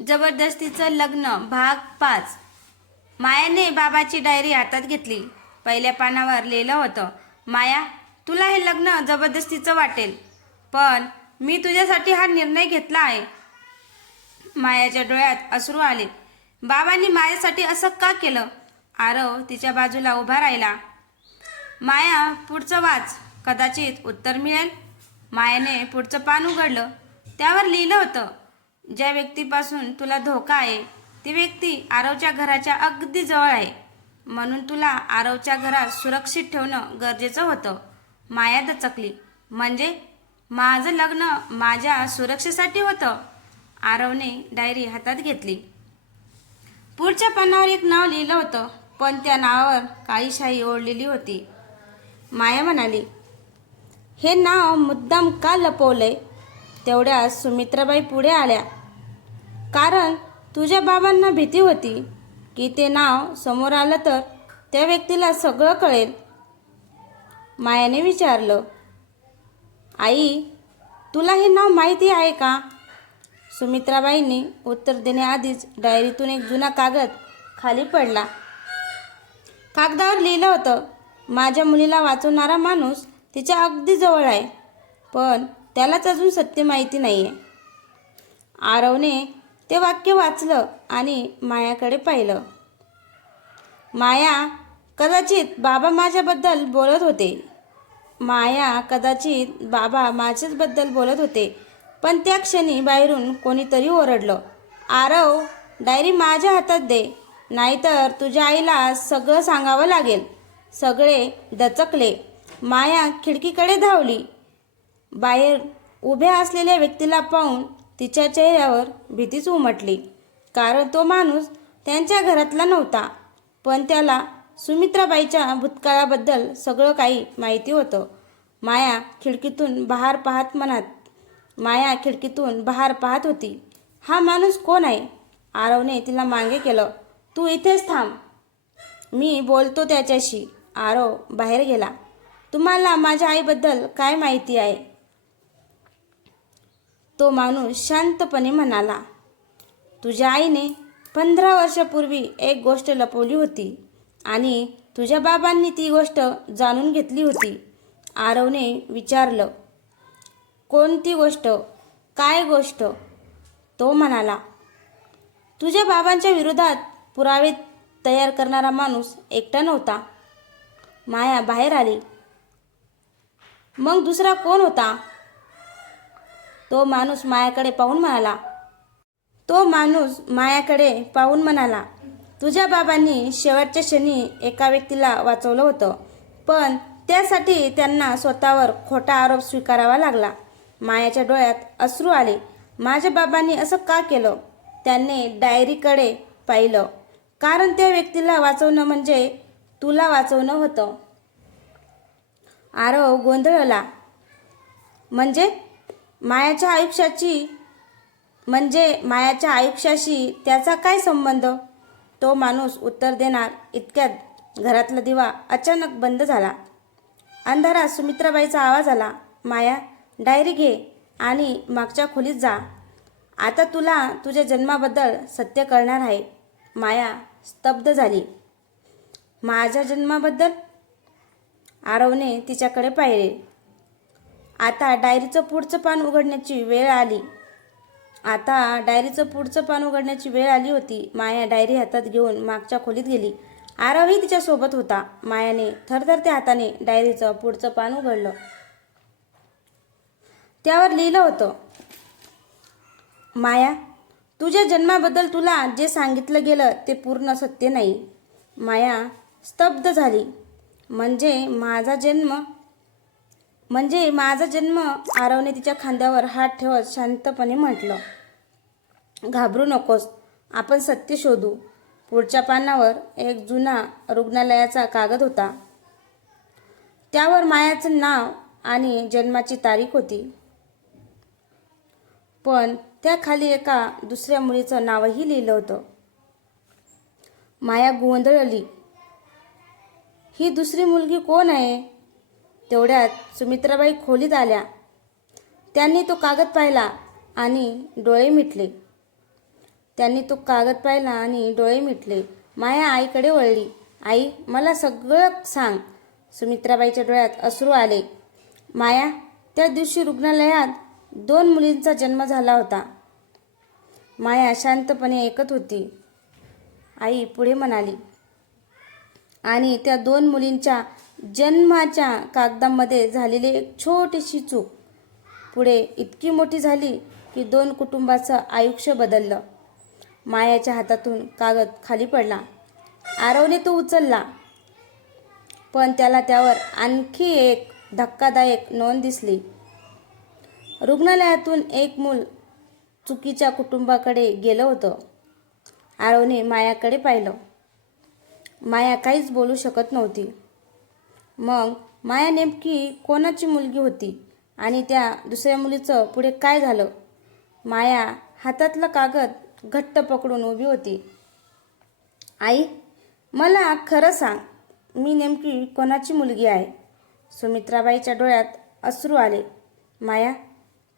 जबरदस्तीचं लग्न भाग 5. मायाने बाबाची डायरी हातात घेतली. पहिल्या पानावर लिहिलं होतं, माया, तुला हे लग्न जबरदस्तीचं वाटेल, पण मी तुझ्यासाठी हा निर्णय घेतला आहे. मायाच्या डोळ्यात अश्रू आले. बाबांनी माझ्यासाठी असं का केलं? आरव तिच्या बाजूला उभा राहिला. माया, पुढचं वाच, कदाचित उत्तर मिळेल. मायाने पुढचं पान उघडलं. त्यावर लिहिलं होतं, ज्या व्यक्तीपासून तुला धोका आहे ती व्यक्ती आरवच्या घराच्या अगदी जवळ आहे, म्हणून तुला आरवच्या घरात सुरक्षित ठेवणं गरजेचं होतं. माया दचकली. म्हणजे माझं लग्न माझ्या सुरक्षेसाठी होतं? आरवने डायरी हातात घेतली. पुढच्या पानावर एक नाव लिहिलं होतं, पण त्या नावावर काळी शाई ओढलेली होती. माया म्हणाली, हे नाव मुद्दाम का लपवलंय? तेवढ्यात सुमित्राबाई पुढे आल्या. कारण तुझ्या बाबांना भीती होती की ते नाव समोर आलं तर त्या व्यक्तीला सगळं कळेल. मायाने विचारलं, आई, तुला हे नाव माहिती आहे का? सुमित्राबाईंनी उत्तर देण्याआधीच डायरीतून एक जुना कागद खाली पडला. कागदावर लिहिलं होतं, माझ्या मुलीला वाचवणारा माणूस तिच्या अगदी जवळ आहे, पण त्यालाच अजून सत्य माहिती नाही आहे. आरवने ते वाक्य वाचलं आणि मायाकडे पाहिलं. माया, कदाचित बाबा माझ्याबद्दल बोलत होते. माया, कदाचित बाबा माझ्याचबद्दल बोलत होते. पण त्या क्षणी बाहेरून कोणीतरी ओरडलं, आरव, डायरी माझ्या हातात दे, नाहीतर तुझ्या आईला सगळं सांगावं लागेल. सगळे दचकले. माया खिडकीकडे धावली. बाहेर उभ्या असलेल्या व्यक्तीला पाहून तिच्या चेहऱ्यावर भीतीच उमटली. कारण तो माणूस त्यांच्या घरातला नव्हता, पण त्याला सुमित्राबाईच्या भूतकाळाबद्दल सगळं काही माहिती होतं. माया खिडकीतून बाहेर पाहत होती. हा माणूस कोण आहे? आरवने तिला मागे केलं. तू इथेच थांब, मी बोलतो त्याच्याशी. आरव बाहेर गेला. तुम्हाला माझ्या आईबद्दल काय माहिती आहे? तो माणूस शांतपणे म्हणाला, तुझ्या आईने 15 वर्षापूर्वी एक गोष्ट लपवली होती आणि तुझ्या बाबांनी ती गोष्ट जाणून घेतली होती. आरवने विचारलं, कोणती गोष्ट? काय गोष्ट? तो म्हणाला, तुझ्या बाबांच्या विरोधात पुरावे तयार करणारा माणूस एकटा नव्हता. माया बाहेर आली. मग दुसरा कोण होता? तो माणूस मायाकडे पाहून म्हणाला, तुझ्या बाबांनी शेवटच्या क्षणी एका व्यक्तीला वाचवलं होतं, पण त्यासाठी त्यांना स्वतःवर खोटा आरोप स्वीकारावा लागला. मायाच्या डोळ्यात अश्रू आले. माझ्या बाबांनी असं का केलं? त्यांनी डायरीकडे पाहिलं. कारण त्या व्यक्तीला वाचवणं म्हणजे तुला वाचवणं होतं. आरव गोंधळला. म्हणजे मायाच्या आयुष्याशी त्याचा काय संबंध? तो माणूस उत्तर देणार इतक्यात घरातला दिवा अचानक बंद झाला. अंधारात सुमित्राबाईचा आवाज आला, माया, डायरी घे आणि मागच्या खोलीत जा. आता तुला तुझ्या जन्माबद्दल सत्य कळणार आहे. माया स्तब्ध झाली. माझ्या जन्माबद्दल? आरवने तिच्याकडे पाहिले. आता डायरीचं पुढचं पान उघडण्याची वेळ आली होती. माया डायरी हातात घेऊन मागच्या खोलीत गेली. आरवही तिच्यासोबत होता. मायाने थरथरत्या हाताने डायरीचं पुढचं पान उघडलं. त्यावर लिहिलं होतं, माया, तुझ्या जन्माबद्दल तुला जे सांगितलं गेलं ते पूर्ण सत्य नाही. माया स्तब्ध झाली. म्हणजे माझा जन्म? आरवने तिच्या खांद्यावर हात ठेवत शांतपणे म्हटलं, घाबरू नकोस, आपण सत्य शोधू. पुढच्या पानावर एक जुना रुग्णालयाचा कागद होता. त्यावर मायाचं नाव आणि जन्माची तारीख होती, पण त्याखाली एका दुसऱ्या मुलीचं नावही लिहिलं होतं. माया गोंधळली. ही दुसरी मुलगी कोण आहे? तेवढ्यात सुमित्राबाई खोलीत आल्या. त्यांनी तो कागद पाहिला आणि डोळे मिटले. त्यांनी तो कागद पाहिला आणि डोळे मिटले. माया आईकडे वळली. आई, मला सगळं सांग. सुमित्राबाईच्या डोळ्यात अश्रू आले. माया, त्या दिवशी रुग्णालयात 2 मुलींचा जन्म झाला होता. माया शांतपणे ऐकत होती. आई पुढे म्हणाली, आणि त्या 2 मुलींच्या जन्माच्या कागदामध्ये झालेली एक छोटीशी चूक पुढे इतकी मोठी झाली की 2 कुटुंबाचं आयुष्य बदललं. मायाच्या हातातून कागद खाली पडला. आरवने तो उचलला, पण त्याला त्यावर आणखी एक धक्कादायक नोंद दिसली. रुग्णालयातून एक मूल चुकीच्या कुटुंबाकडे गेलं होतं. आरवने मायाकडे पाहिलं. माया काहीच बोलू शकत नव्हती. मग माया नेमकी कोणाची मुलगी होती आणि त्या दुसऱ्या मुलीचं पुढे काय झालं? माया हातातला कागद घट्ट पकडून उभी होती. आई, मला खरं सांग, मी नेमकी कोणाची मुलगी आहे? सुमित्राबाईच्या डोळ्यात अश्रू आले. माया,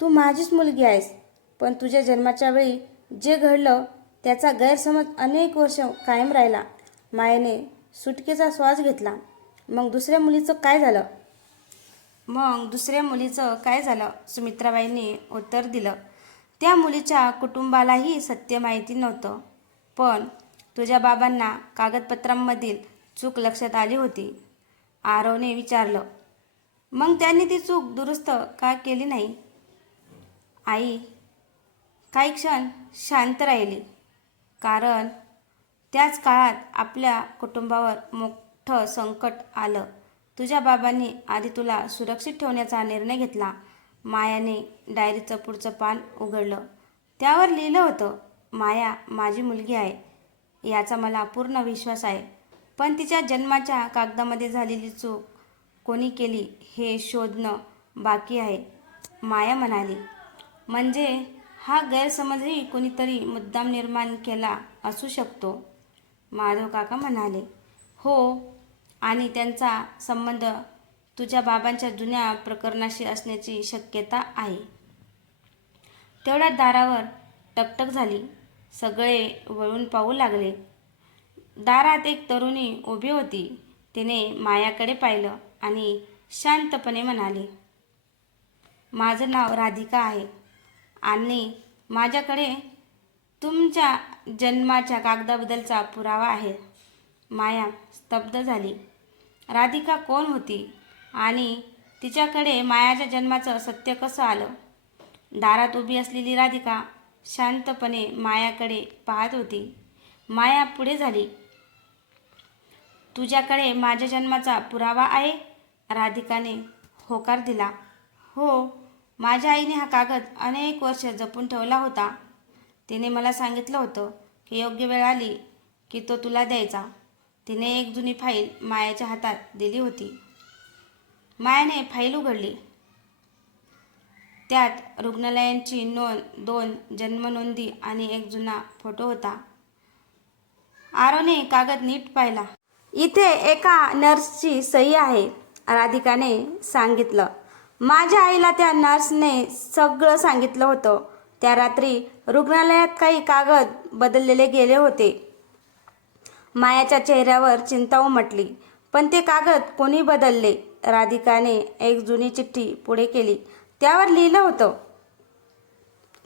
तू माझीच मुलगी आहेस, पण तुझ्या जन्माच्या वेळी जे घडलं त्याचा गैरसमज अनेक वर्ष कायम राहिला. मायेने सुटकेचा श्वास घेतला. मग दुसऱ्या मुलीचं काय झालं? सुमित्राबाईंनी उत्तर दिलं. त्या मुलीच्या कुटुंबालाही सत्य माहिती नव्हतं, पण तुझ्या बाबांना कागदपत्रांमधील चूक लक्षात आली होती. आरवने विचारलं. मग त्यांनी ती चूक दुरुस्त का केली नाही? आई काही क्षण शांत राहिली. कारण त्याच काळात आपल्या कुटुंबावर मोठं संकट आलं. तुझ्या बाबांनी आधी तुला सुरक्षित ठेवण्याचा निर्णय घेतला. मायाने डायरीचं पुढचं पान उघडलं. त्यावर लिहिलं होतं, माया माझी मुलगी आहे याचा मला पूर्ण विश्वास आहे, पण तिच्या जन्माच्या कागदामध्ये झालेली चूक कोणी केली हे शोधणं बाकी आहे. माया म्हणाली. म्हणजे हा गैरसमजही कोणीतरी मुद्दाम निर्माण केला असू शकतो? माधव काका म्हणाले. हो, आणि त्यांचा संबंध तुझ्या बाबांच्या जुन्या प्रकरणाशी असण्याची शक्यता आहे. तेवढ्यात दारावर टकटक झाली. सगळे वळून पाहू लागले. दारात एक तरुणी उभी होती. तिने मायाकडे पाहिलं आणि शांतपणे म्हणाली, माझं नाव राधिका आहे आणि माझ्याकडे तुमच्या जन्माच्या कागदाबद्दलचा पुरावा आहे. माया स्तब्ध झाली. राधिका कोण होती आणि तिच्याकडे मायाच्या जन्माचं सत्य कसं आलं? दारात उभी असलेली राधिका शांतपणे मायाकडे पाहत होती. माया पुढे झाली. तुझ्याकडे माझ्या जन्माचा पुरावा आहे? राधिकाने होकार दिला. हो, माझ्या आईने हा कागद अनेक वर्ष जपून ठेवला होता. तिने मला सांगितलं होतं की योग्य वेळ आली की तो तुला द्यायचा. तिने एक जुनी फाईल मायाच्या हातात दिली होती. मायाने फाईल उघडली. त्यात रुग्णालयांची नोंद, 2 जन्मनोंदी आणि एक जुना फोटो होता. आरवने कागद नीट पाहिला. इथे एका नर्सची सही आहे, राधिकाने सांगितलं. माझ्या आईला त्या नर्सने सगळं सांगितलं होतं. त्या रात्री रुग्णालयात काही कागद बदललेले गेले होते. मायाच्या चेहऱ्यावर चिंता उमटली. पण ते कागद कोणी बदलले? राधिकाने एक जुनी चिठ्ठी पुढे केली. त्यावर लिहिलं होतं,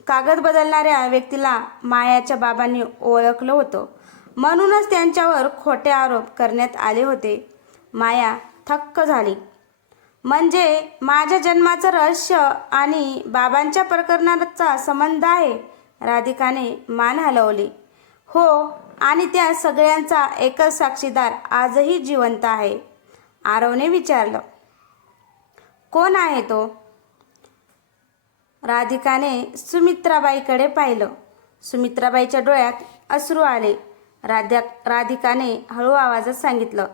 कागद बदलणाऱ्या व्यक्तीला मायाच्या बाबांनी ओळखलं होतं, म्हणूनच त्यांच्यावर खोटे आरोप करण्यात आले होते. माया थक्क झाली. म्हणजे माझ्या जन्माचं रहस्य आणि बाबांच्या प्रकरणाचा संबंध आहे? राधिकाने मान हलवली. हो, आणि त्या सगळ्यांचा एकच साक्षीदार आजही जिवंत आहे. आरवने विचारलं. कोण आहे तो? राधिकाने सुमित्राबाईकडे पाहिलं. सुमित्राबाईच्या डोळ्यात अश्रू आले. राधिकाने हळू आवाजात सांगितलं,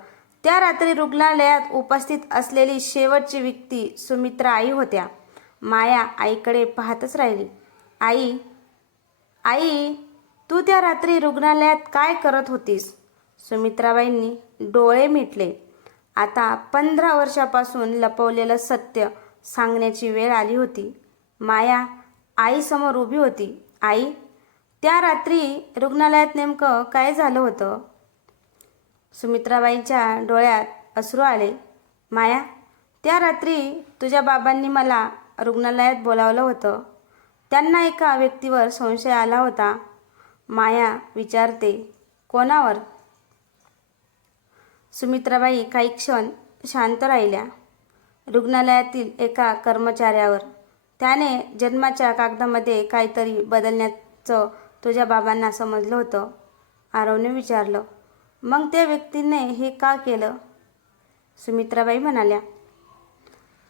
त्या रात्री रुग्णालयात उपस्थित असलेली शेवटची व्यक्ती सुमित्रा आई होत्या. माया आईकडे पाहतच राहिली. आई, तू त्या रात्री रुग्णालयात काय करत होतीस? सुमित्राबाईंनी डोळे मिटले. आता 15 वर्षापासून लपवलेलं सत्य सांगण्याची वेळ आली होती. माया आईसमोर उभी होती. आई, त्या रात्री रुग्णालयात नेमकं काय झालं होतं? सुमित्राबाईंच्या डोळ्यात अश्रू आले. माया, त्या रात्री तुझ्या बाबांनी मला रुग्णालयात बोलावलं होतं. त्यांना एका व्यक्तीवर संशय आला होता. माया विचारते, कोणावर? सुमित्राबाई काही क्षण शांत राहिल्या. रुग्णालयातील एका कर्मचाऱ्यावर. त्याने जन्माच्या कागदामध्ये काहीतरी बदलण्याचं तुझ्या बाबांना समजलं होतं. आरवने विचारलं. मग त्या व्यक्तीने हे का केलं? सुमित्राबाई म्हणाल्या,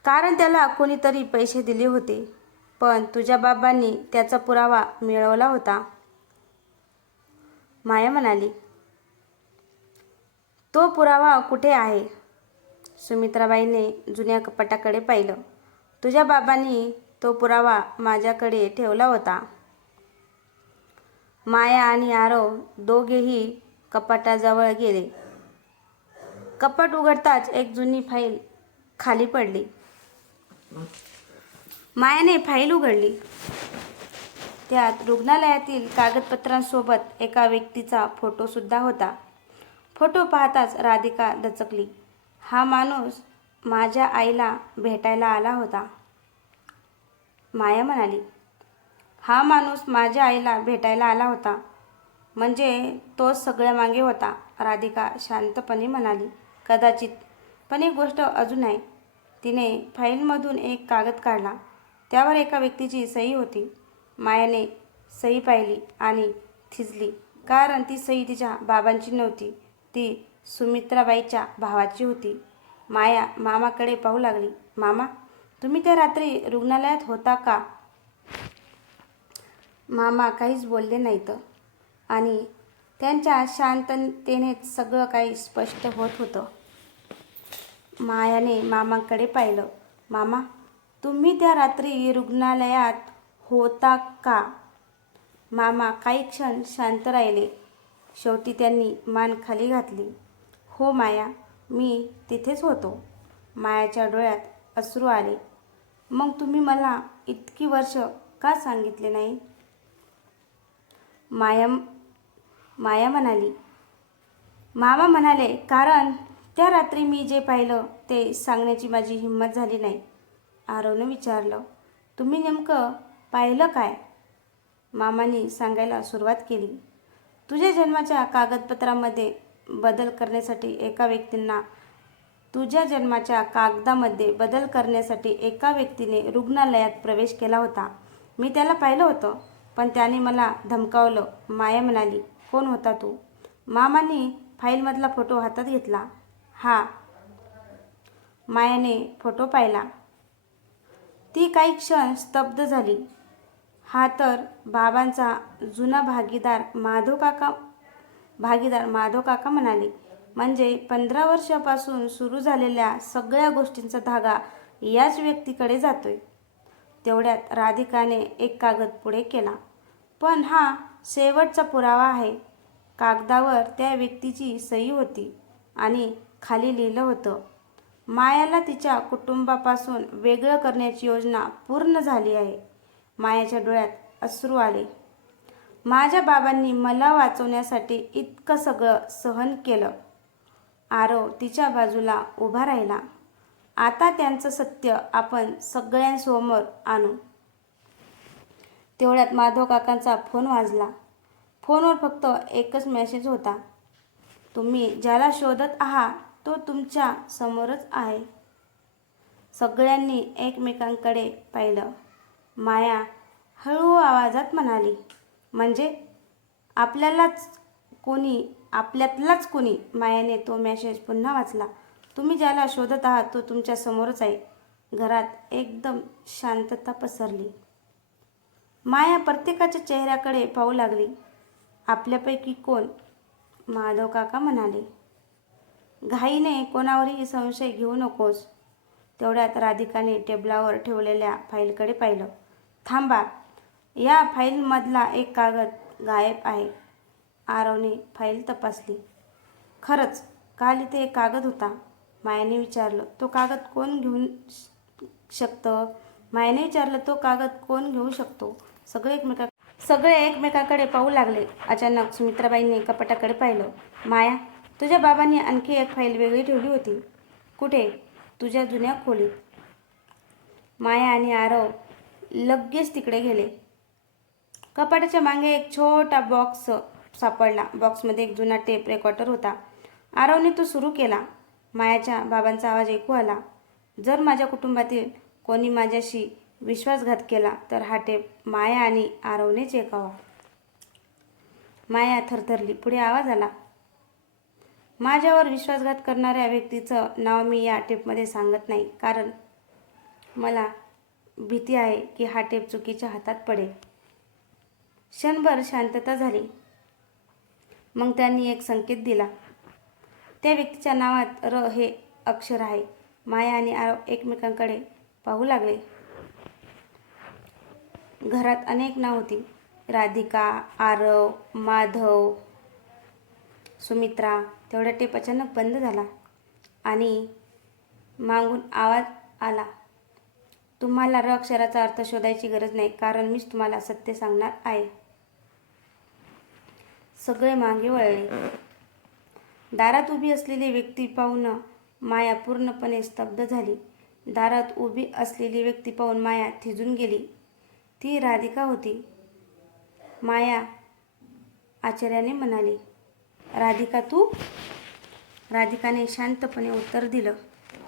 कारण त्याला कोणीतरी पैसे दिले होते, पण तुझ्या बाबांनी त्याचा पुरावा मिळवला होता. माया म्हणाली, तो पुरावा कुठे आहे? सुमित्राबाईने जुन्या कपाटाकडे पाहिलं. तुझ्या बाबांनी तो पुरावा माझ्याकडे ठेवला होता. माया आणि आरव दोघेही कपाटाजवळ गेले. कपाट उघडताच एक जुनी फाईल खाली पडली. मायाने फाईल उघडली. त्यात रुग्णालयातील कागदपत्रांसोबत एका व्यक्तीचा फोटोसुद्धा होता. फोटो पाहताच राधिका दचकली. हा माणूस माझ्या आईला भेटायला आला होता. माया म्हणाली, हा माणूस माझ्या आईला भेटायला आला होता म्हणजे तोच सगळ्या मागे होता. राधिका शांतपणे म्हणाली, कदाचित, पण एक गोष्ट अजून आहे. तिने फाईलमधून एक कागद काढला. त्यावर एका व्यक्तीची सही होती. मायाने सही पाहिली आणि थिजली, कारण ती सही तिच्या बाबांची नव्हती, ती सुमित्राबाईच्या भावाची होती. माया मामाकडे पाहू लागली. मामा, तुम्ही त्या रात्री रुग्णालयात होता का? मामा काहीच बोलले नाहीत आणि त्यांच्या शांततेनेच सगळं काही स्पष्ट होत होतं. मायाने मामाकडे पाहिलं. मामा, तुम्ही त्या रात्री रुग्णालयात होता का? मामा काही क्षण शांत राहिले. शेवटी त्यांनी मान खाली घातली. हो माया, मी तिथेच होतो. मायाच्या डोळ्यात अश्रू आले. मग तुम्ही मला इतकी वर्ष का सांगितले नाही? माया म्हणाली. मामा म्हणाले, कारण त्या रात्री मी जे पाहिलं ते सांगण्याची माझी हिंमत झाली नाही. आरवने विचारलं, तुम्ही नेमकं पाहिलं काय? मामांनी सांगायला सुरुवात केली. तुझ्या जन्माच्या कागदपत्रामध्ये बदल करण्यासाठी एका व्यक्तीने रुग्णालयात प्रवेश केला होता. मी त्याला पाहिलं होतं, पण त्याने मला धमकावलं. माया म्हणाली, कोण होता तो? मामांनी फाईलमधला फोटो हातात घेतला. हा. मायाने फोटो पाहिला. ती काही क्षण स्तब्ध झाली. हा तर बाबांचा जुना भागीदार माधव काका म्हणाले. म्हणजे 15 वर्षापासून सुरू झालेल्या सगळ्या गोष्टींचा धागा याच व्यक्तीकडे जातोय. तेवढ्यात राधिकाने एक कागद पुढे केला. पण हा शेवटचा पुरावा आहे. कागदावर त्या व्यक्तीची सही होती आणि खाली लिहिलं होतं, मायाला तिच्या कुटुंबापासून वेगळं करण्याची योजना पूर्ण झाली आहे. मायाच्या डोळ्यात अश्रू आले. माझ्या बाबांनी मला वाचवण्यासाठी इतकं सगळं सहन केलं. आरव तिच्या बाजूला उभा राहिला. आता त्यांचं सत्य आपण सगळ्यांसमोर आणू. तेवढ्यात माधव काकांचा फोन वाजला. फोनवर फक्त एकच मेसेज होता, तुम्ही ज्याला शोधत आहात तो तुमच्या समोरच आहे. सगळ्यांनी एकमेकांकडे पाहिलं. माया हळू आवाजात म्हणाली, म्हणजे आपल्यातलाच कोणी? मायाने तो मेसेज पुन्हा वाचला. तुम्ही ज्याला शोधत आहात तो तुमच्या समोरच आहे. घरात एकदम शांतता पसरली. माया प्रत्येकाच्या चेहऱ्याकडे पाहू लागली. आपल्यापैकी कोण? माधव काका म्हणाले, घाईने कोणावरही संशय घेऊ नकोस. तेवढ्यात राधिकाने टेबलावर ठेवलेल्या फाईलकडे पाहिलं. थांबा, या फाईलमधला एक कागद गायब आहे. आरवने फाईल तपासली. खरंच, काल इथे एक कागद होता. मायाने विचारलं, तो कागद कोण घेऊ शकतं? सगळे सगळे एकमेकाकडे पाहू लागले. अचानक सुमित्राबाईंनी कपाटाकडे पाहिलं. माया, तुझ्या बाबांनी आणखी एक फाईल वेगळी ठेवली होती. कुठे? तुझ्या जुन्या खोलीत. माया आणि आरव लगेच तिकडे गेले. कपाटाच्या मागे एक छोटा बॉक्स सापडला. बॉक्समध्ये एक जुना टेप रेकॉर्डर होता. आरवने तो सुरू केला. मायाच्या बाबांचा आवाज ऐकू आला. जर माझ्या कुटुंबातील कोणी माझ्याशी विश्वासघात केला तर हा टेप माया आणि आरवनेच ऐकावा. माया थरथरली. पुढे आवाज आला. माझ्यावर विश्वासघात करणाऱ्या व्यक्तीचं नाव मी या टेपमध्ये सांगत नाही, कारण मला भीती आहे की हा टेप चुकीच्या हातात पडेल. क्षणभर शांतता झाली. मग त्यांनी एक संकेत दिला. त्या व्यक्तीच्या नावात र हे अक्षर आहे. माया आणि आरव एकमेकांकडे पाहू लागले. घरात अनेक नाव होती. राधिका, आरव, माधव, सुमित्रा. तेवढा टेप अचानक बंद झाला आणि मागून आवाज आला. तुम्हाला र अक्षराचा अर्थ शोधायची गरज नाही, कारण मीच तुम्हाला सत्य सांगणार आहे. सगळे मागे वळले. दारात उभी असलेली व्यक्ती पाहून माया पूर्णपणे स्तब्ध झाली. दारात उभी असलेली व्यक्ती पाहून माया थिजून गेली. ती राधिका होती. माया आश्चर्याने म्हणाली, राधिका तू? राधिकाने शांतपणे उत्तर दिलं,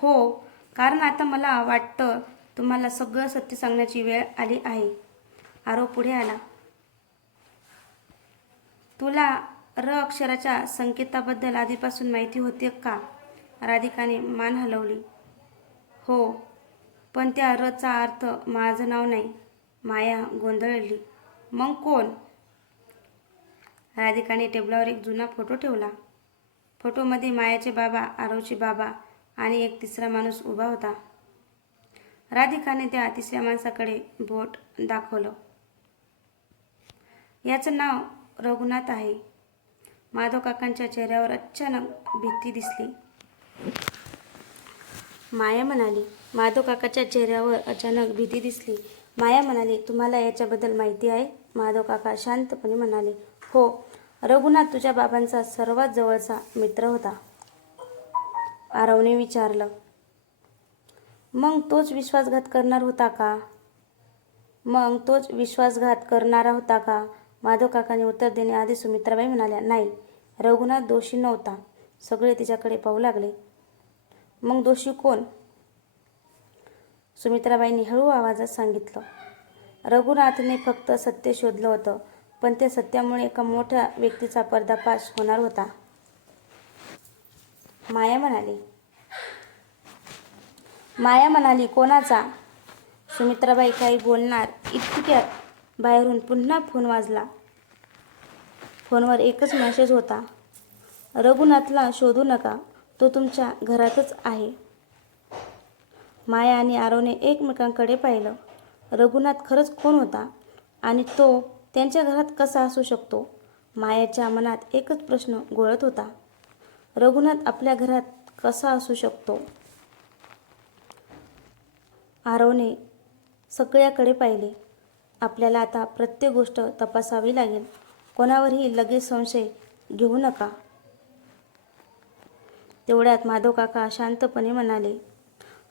हो, कारण आता मला वाटतं तुम्हाला सगळं सत्य सांगण्याची वेळ आली आहे. आरव पुढे आला. तुला र अक्षराच्या संकेताबद्दल आधीपासून माहिती होती का? राधिकाने मान हलवली. हो, पण त्या रचा अर्थ माझं नाव नाही. माया गोंधळली. मग कोण? राधिकाने टेबलावर एक जुना फोटो ठेवला. फोटोमध्ये मायाचे बाबा, आरवचे बाबा आणि एक तिसरा माणूस उभा होता. राधिकाने त्या तिसऱ्या माणसाकडे बोट दाखवलं. याचं नाव रघुनाथ आहे. माधव काकांच्या चेहऱ्यावर अचानक भीती दिसली. माया म्हणाली. माधव काकाच्या चेहऱ्यावर अचानक भीती दिसली. माया म्हणाली, तुम्हाला याच्याबद्दल माहिती आहे? माधव काका शांतपणे म्हणाले, हो, रघुनाथ तुझ्या बाबांचा सर्वात जवळचा मित्र होता. आरवने विचारलं, मग तोच विश्वासघात करणार होता का? मग तोच विश्वासघात करणारा होता का? माधव काकाने उत्तर देण्याआधी सुमित्राबाई म्हणाल्या, नाही, रघुनाथ दोषी नव्हता. सगळे तिच्याकडे पाहू लागले. मग दोषी कोण? सुमित्राबाईंनी हळू आवाजात सांगितलं, रघुनाथने फक्त सत्य शोधलं होतं, पण त्या सत्यामुळे एका मोठ्या व्यक्तीचा पर्दाफाश होणार होता. माया म्हणाली, कोणाचा? सुमित्राबाई काही बोलणार इतक्यात बाहेरून पुन्हा फोन वाजला. फोनवर एकच मेसेज होता, रघुनाथला शोधू नका, तो तुमच्या घरातच आहे. माया आणि आरवने एकमेकांकडे पाहिलं. रघुनाथ खरंच कोण होता आणि तो त्यांच्या घरात कसा असू शकतो? मायाच्या मनात एकच प्रश्न घोळत होता, रघुनाथ आपल्या घरात कसा असू शकतो? आरवने सगळ्याकडे पाहिले. आपल्याला आता प्रत्येक गोष्ट तपासावी लागेल. कोणावरही लगेच संशय घेऊ नका. तेवढ्यात माधव काका शांतपणे म्हणाले,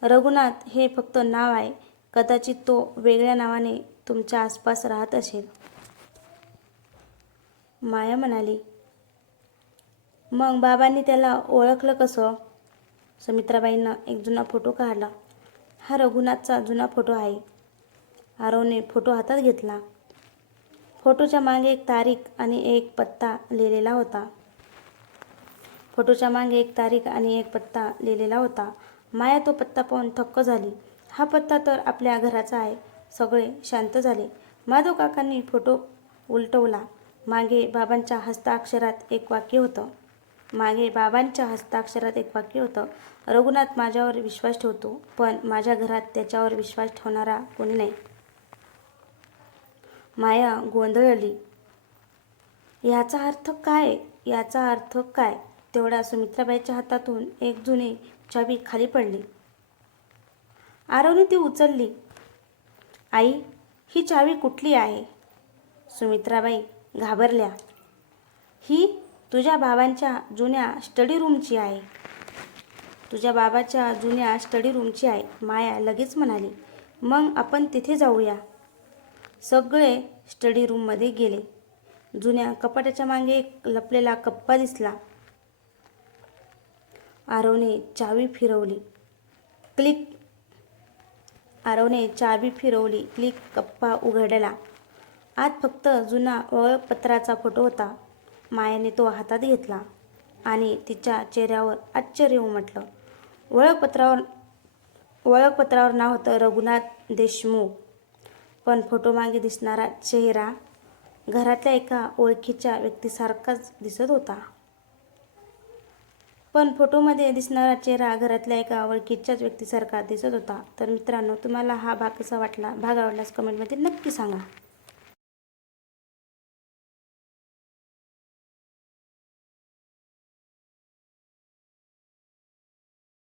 रघुनाथ हे फक्त नाव आहे. कदाचित तो वेगळ्या नावाने तुमच्या आसपास राहत असेल. माया म्हणाली, मग बाबांनी त्याला ओळखलं कसं? सुमित्राबाईंना एक जुना फोटो काढला. हा रघुनाथचा जुना फोटो आहे. आरवने फोटो हातात घेतला. फोटोच्या मागे एक तारीख आणि एक पत्ता लिहिलेला होता. माया तो पत्ता पाहून थक्क झाली. हा पत्ता तर आपल्या घराचा आहे. सगळे शांत झाले. माधव काकांनी फोटो उलटवला. मागे बाबांच्या हस्ताक्षरात एक वाक्य होतं, रघुनाथ माझ्यावर विश्वास ठेवतो, पण माझ्या घरात त्याच्यावर विश्वास ठेवणारा कोणी नाही. माया गोंधळली. याचा अर्थ काय? तेवढ्या सुमित्राबाईच्या हातातून एक जुनी चावी खाली पडली. आरवने ती उचलली. आई, ही चावी कुठली आहे? सुमित्राबाई घाबरल्या. ही तुझ्या बाबांच्या जुन्या स्टडी रूमची आहे. तुझ्या बाबाच्या जुन्या स्टडी रूमची आहे. माया लगेच म्हणाली, मग आपण तिथे जाऊया. सगळे स्टडी रूममध्ये गेले. जुन्या कपाटाच्या मागे एक लपलेला कप्पा दिसला. आरवने चावी फिरवली. क्लिक, कप्पा उघडला. आत फक्त जुना ओळखपत्राचा फोटो होता. मायाने तो हातात घेतला आणि तिच्या चेहऱ्यावर आश्चर्य उमटलं. ओळखपत्रावर नाव होतं रघुनाथ देशमुख, पण फोटोमागे दिसणारा चेहरा घरातल्या एका ओळखीच्या व्यक्तीसारखाच दिसत होता. तर मित्रांनो, तुम्हाला हा भाग कसा वाटला? भाग आवडल्यास कमेंटमध्ये नक्की सांगा.